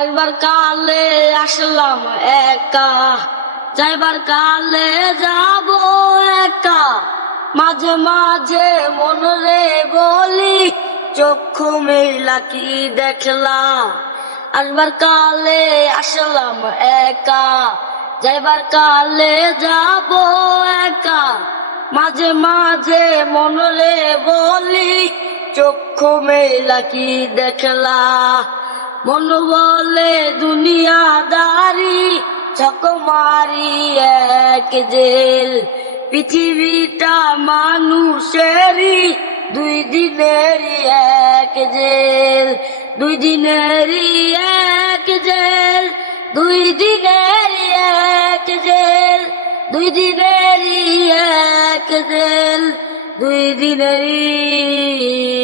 একবার কালে আসলাম একা। যাইবার কালে যাব একা। মাঝে মাঝে মন রে বলি, চক্ষু মেলা কি দেখলা আসবার কালে আসলাম একা। যাইবার কালে যাব একা। মাঝে মাঝে মন রে বলি, চক্ষু মেলা কি দেখলা মন বলে দুনিয়াদারি চকমারি এক জেল। পৃথিবীটা মানুষেরই, দুই দিনেরই এক জেল। দুই দিনেরই এক জেল, দুই দিনেরই এক জেল। দুই দিনেরই এক জেল, দুই দিনেরই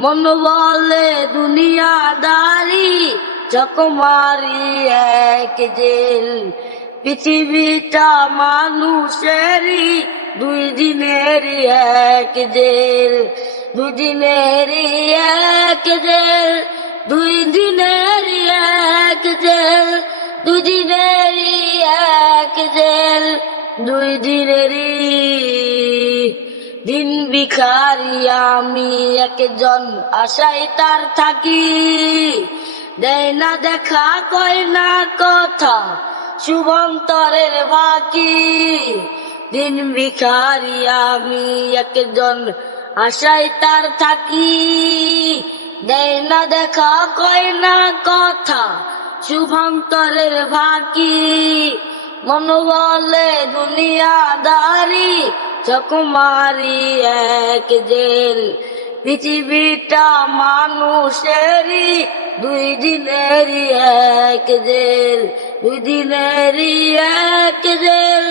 মন বলে দুনিয়াদারি চকমারি এক জেল। পৃথিবীটা মানুষেরই, দুই দিনেরই এক জেল। দুই দিনেরই এক জেল, দুই দিনেরই এক জেল, দুই দিনেরই এক জেল, দুই দিনেরই দিন ভিখারি, আমি একজন আশাই তার থাকি। দেয় না দেখা, কয় না কথা, শুভন্তরের বাকি। দিন ভিখারি, আমি একজন আশাই তার থাকি। দেয় না দেখা, কয় না কথা, শুভন্তরের বাকি। মন বলে দুনিয়াদারি চকমারি এক জেল। পৃথিবীটা মানুষেরই, দুই দিনেরই এক জেল। দুই দিনেরই এক জেল,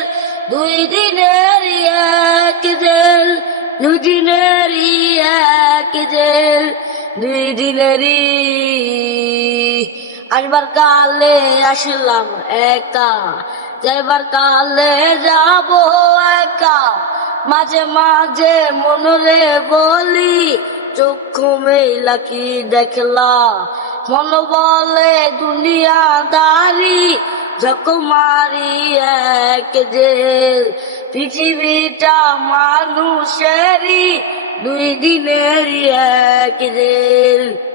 দুই দিনেরই এক জেল। দুই দিনেরই এক জেল, দুই দিনেরই। আসবার কালে আসলাম একা, যাইবার কালে যাব মাঝে মাঝে মনরে বলি, চক্ষু মেলা কি দেখলা? মন বলে দুনিয়াদারি ঝকমারি এক জেল। পৃথিবীটা মানুষেরই, দুই দিনেরই এক জেল।